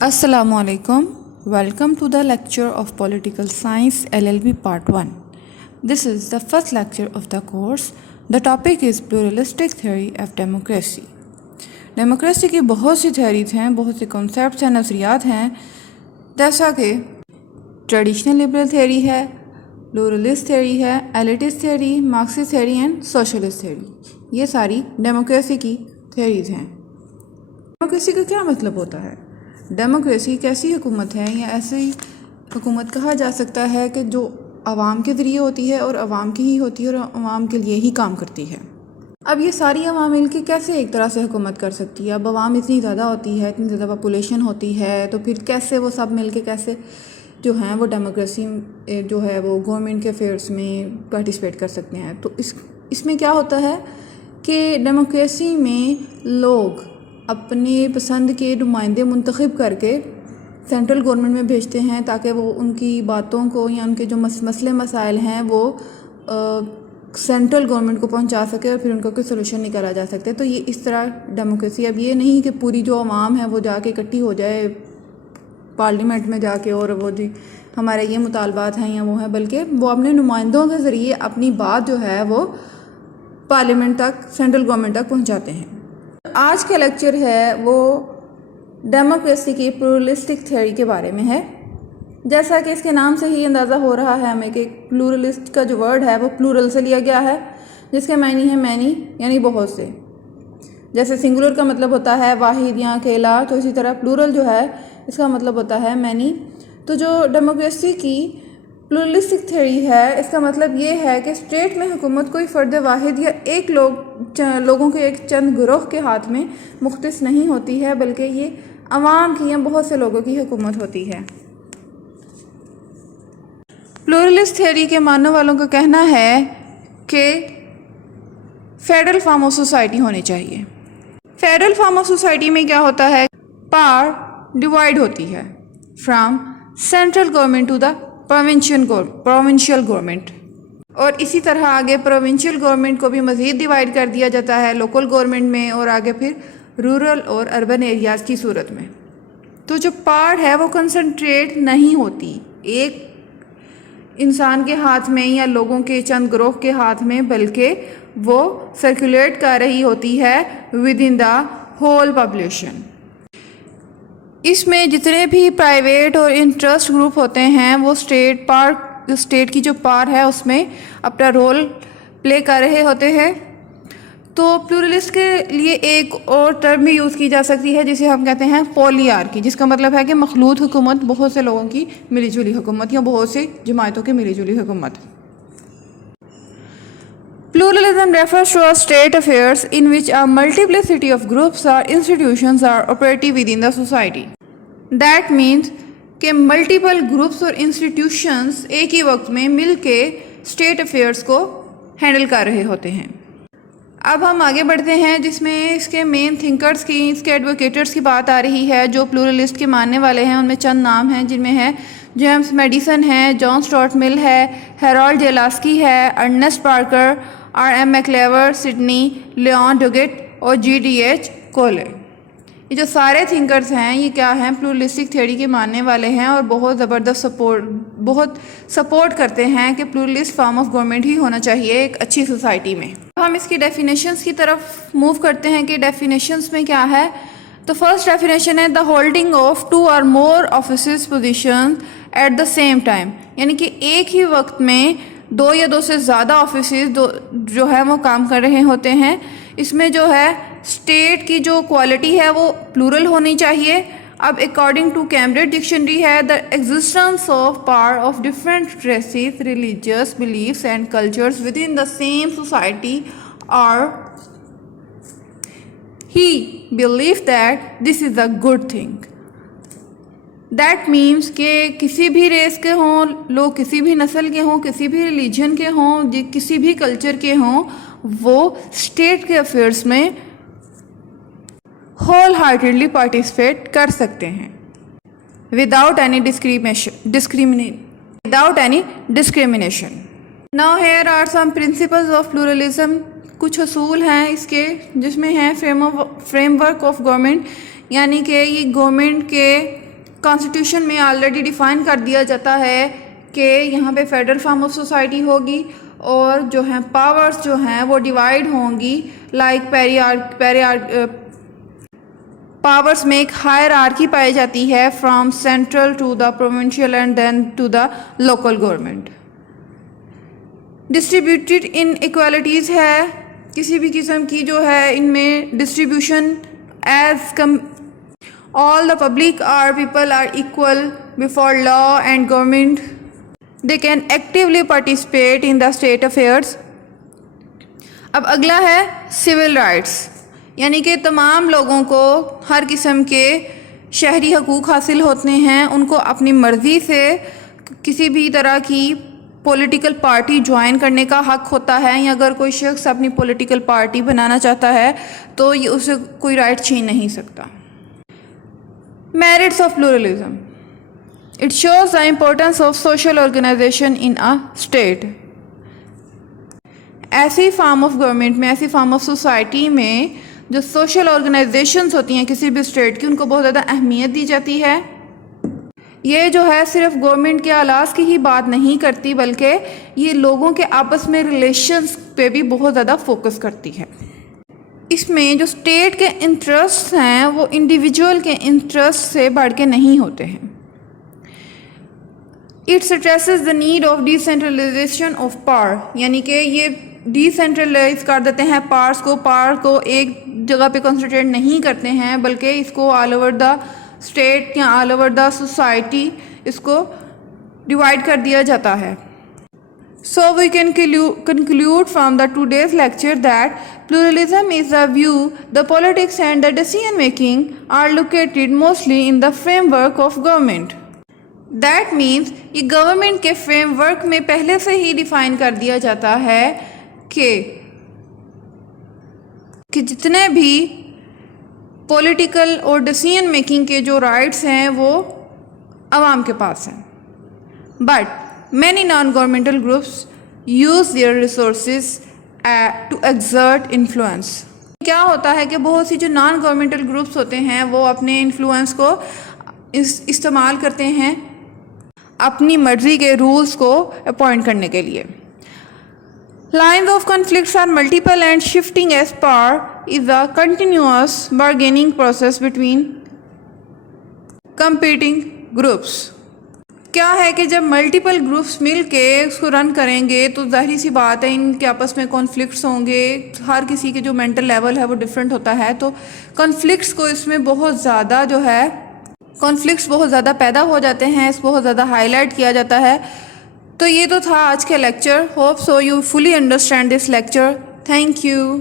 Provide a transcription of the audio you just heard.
Assalamu alaikum. Welcome to the lecture of Political Science LLB Part 1. This is the first lecture of the course. The topic is Pluralistic Theory of Democracy. Democracy की बहुत सी theories हैं, बहुत से concepts हैं, नज़रियात हैं, जैसा कि traditional liberal theory है, प्लूरलिस्ट थ्योरी है, elitist theory, Marxist theory and socialist theory. ये सारी डेमोक्रेसी की थ्योरीज हैं। डेमोक्रेसी का क्या मतलब होता है? डेमोक्रेसी एक ऐसी हुकूमत है या ऐसी हुकूमत कहा जा सकता है कि जो आवाम के ज़रिए होती है और आवाम की ही होती है और आवाम के लिए ही काम करती है। अब ये सारी अवाम मिल के कैसे एक तरह से हुकूमत कर सकती है? अब आवाम इतनी ज़्यादा होती है, इतनी ज़्यादा पॉपुलेशन होती है, तो फिर कैसे वो सब मिल के कैसे जो हैं वो डेमोक्रेसी जो है वो गवर्नमेंट के अफेयर्स में पार्टिसिपेट कर सकते हैं? तो इसमें क्या होता है कि डेमोक्रेसी में लोग अपने पसंद के नुमाइंदे मुंतखब करके सेंट्रल गवर्नमेंट में भेजते हैं ताकि वो उनकी बातों को या उनके जो मसले मसाइल हैं वो सेंट्रल गवर्नमेंट को पहुंचा सके और फिर उनका कोई सोल्यूशन निकाला जा सकता है। तो ये इस तरह डेमोक्रेसी। अब ये नहीं कि पूरी जो आवाम है वो जाके इकट्ठी हो जाए पार्लियामेंट में जाके और वो जी हमारे ये मुतालबात हैं या वो हैं, बल्कि वो अपने नुमाइंदों के ज़रिए अपनी बात जो है वो पार्लियामेंट तक, सेंट्रल गवर्नमेंट तक पहुँचाते हैं। आज का लेक्चर है वो डेमोक्रेसी की प्लूरलिस्टिक थ्योरी के बारे में है। जैसा कि इसके नाम से ही अंदाज़ा हो रहा है हमें कि प्लूरलिस्ट का जो वर्ड है वो प्लूरल से लिया गया है, जिसके मायने है मैनी यानी बहुत से। जैसे सिंगुलर का मतलब होता है वाहिद या अकेला, तो इसी तरह प्लूरल जो है इसका मतलब होता है मैनी। तो जो डेमोक्रेसी की प्लूरलिस्टिक थ्योरी है इसका मतलब ये है कि स्टेट में हुकूमत कोई फ़र्द वाहिद या एक लोगों के एक चंद ग्रोह के हाथ में मुख्तस नहीं होती है, बल्कि ये अवाम की या बहुत से लोगों की हुकूमत होती है। प्लूरलिस्ट थ्योरी के मानने वालों का कहना है कि फेडरल फॉर्म ऑफ सोसाइटी होनी चाहिए। फेडरल फॉर्म ऑफ सोसाइटी में क्या होता है? पावर डिवाइड होती है from central government to the provincial government, और इसी तरह आगे प्रोविंशियल गवर्नमेंट को भी मज़ीद डिवाइड कर दिया जाता है लोकल गवर्नमेंट में, और आगे फिर रूरल और अर्बन एरियाज़ की सूरत में। तो जो पावर है वो कंसंट्रेट नहीं होती एक इंसान के हाथ में या लोगों के चंद ग्रोह के हाथ में, बल्कि वो सर्कुलेट कर रही होती है within the whole population. इसमें जितने भी प्राइवेट और इंटरेस्ट ग्रुप होते हैं वो स्टेट की जो पावर है उसमें अपना रोल प्ले कर रहे होते हैं। तो प्लूरलिस्ट के लिए एक और टर्म भी यूज़ की जा सकती है जिसे हम कहते हैं पॉलीआर्की, जिसका मतलब है कि मखलूत हुकूमत, बहुत से लोगों की मिली जुली हुकूमत या बहुत सी जमातों की मिली जुली हुकूमत। Pluralism refers to a state affairs in which a multiplicity of groups or institutions are operative within the society. That means कि मल्टीपल ग्रुप्स और इंस्टीट्यूशंस एक ही वक्त में मिल के स्टेट अफेयर्स को हैंडल कर रहे होते हैं। अब हम आगे बढ़ते हैं जिसमें इसके मेन थिंकर्स की, इसके एडवोकेटर्स की बात आ रही है जो प्लूरलिस्ट के मानने वाले हैं। उनमें चंद नाम हैं जिनमें है जेम्स मैडिसन है, जॉन स्टुअर्ट मिल है, हेरोल्ड जेलास्की है, Ernest Parker, R.M. MacIver, Sidney Leon Duguit और G.D.H. कोले। ये जो सारे थिंकर्स हैं ये क्या हैं? प्लूरलिस्टिक थ्योरी के मानने वाले हैं और बहुत ज़बरदस्त सपोर्ट करते हैं कि प्लूरलिस्ट फॉर्म ऑफ गवर्नमेंट ही होना चाहिए एक अच्छी सोसाइटी में। हम इसकी डेफिनेशंस की तरफ मूव करते हैं कि डेफिनेशंस में क्या है। तो फर्स्ट डेफिनेशन है the holding of 2 or more offices position at the same time, यानी कि एक ही वक्त में 2 या 2 से ज़्यादा ऑफिसेस जो है वो काम कर रहे होते हैं। इसमें जो है स्टेट की जो क्वालिटी है वो प्लूरल होनी चाहिए। अब अकॉर्डिंग टू कैम्ब्रिज डिक्शनरी है the existence of power of different races, religious beliefs and cultures within the same society और he believe that this is a good thing. That means कि किसी भी race के हों लोग, किसी भी नस्ल के हों, किसी भी रिलीजन के हों, किसी भी कल्चर के हों, वो स्टेट के अफेयर्स में होल हार्टेडली पार्टिसिपेट कर सकते हैं without any discrimination. Now here are some principles of pluralism. कुछ असूल हैं इसके जिसमें है फ्रेमवर्क ऑफ गवर्नमेंट, यानी कि ये गवर्नमेंट के کانسٹیٹیوشن میں آلریڈی ڈیفائن کر دیا جاتا ہے کہ یہاں پہ فیڈرل فارم آف سوسائٹی ہوگی اور جو ہیں پاورز جو ہیں وہ ڈیوائڈ ہوں گی لائک پاورز میں ایک ہائرارکی پائی جاتی ہے from central to the provincial and then to the local government. Distributed inequalities ہے, کسی بھی قسم کی جو ہے ان میں distribution is come all the public are people are equal before law and government. They can actively participate in the state affairs. اب اگلا ہے سول رائٹس, یعنی کہ تمام لوگوں کو ہر قسم کے شہری حقوق حاصل ہوتے ہیں. ان کو اپنی مرضی سے کسی بھی طرح کی پولیٹیکل پارٹی جوائن کرنے کا حق ہوتا ہے, یا اگر کوئی شخص اپنی پولیٹیکل پارٹی بنانا چاہتا ہے تو یہ اسے کوئی رائٹ چھین نہیں سکتا. Merits of pluralism. It shows the importance of social organization in a state. ایسی فارم آف گورنمنٹ میں, ایسی فارم آف سوسائٹی میں جو سوشل آرگنائزیشنز ہوتی ہیں کسی بھی اسٹیٹ کی, ان کو بہت زیادہ اہمیت دی جاتی ہے. یہ جو ہے صرف گورنمنٹ کے آلاز کی ہی بات نہیں کرتی, بلکہ یہ لوگوں کے آپس میں ریلیشنز پہ بھی بہت زیادہ فوکس کرتی ہے. اس میں جو اسٹیٹ کے انٹرسٹ ہیں وہ انڈیویجول کے انٹرسٹ سے بڑھ کے نہیں ہوتے ہیں. It stresses the need of D centralization of power, یعنی کہ یہ ڈی سینٹرلائز کر دیتے ہیں پاور کو ایک جگہ پہ کنسنٹریٹ نہیں کرتے ہیں, بلکہ اس کو آل اوور دا اسٹیٹ یا آل اوور دا سوسائٹی اس کو ڈیوائڈ کر دیا جاتا ہے. So we can conclude from the today's lecture that pluralism is the view the politics and the decision making are located mostly in the framework of government. That means یہ government کے frame work میں پہلے سے ہی define کر دیا جاتا ہے کہ جتنے بھی پولیٹیکل اور ڈیسیژن میکنگ کے جو رائٹس ہیں وہ عوام کے پاس ہیں. But many non-governmental groups use their resources to exert influence. کیا ہوتا ہے کہ بہت سی جو نان گورنمنٹل گروپس ہوتے ہیں وہ اپنے انفلوئنس کو استعمال کرتے ہیں اپنی مرضی کے رولز کو اپوائنٹ کرنے کے لیے. Lines of conflicts are multiple and shifting as power is a continuous bargaining process between competing groups. کیا ہے کہ جب ملٹیپل گروپس مل کے اس کو رن کریں گے تو ظاہری سی بات ہے ان کے آپس میں کانفلکٹس ہوں گے. ہر کسی کے جو مینٹل لیول ہے وہ ڈفرینٹ ہوتا ہے, تو کانفلکٹس کو اس میں بہت زیادہ جو ہے کانفلکٹس بہت زیادہ پیدا ہو جاتے ہیں, اس بہت زیادہ ہائی لائٹ کیا جاتا ہے. تو یہ تو تھا آج کے lecture. Hope so you fully understand this lecture. Thank you.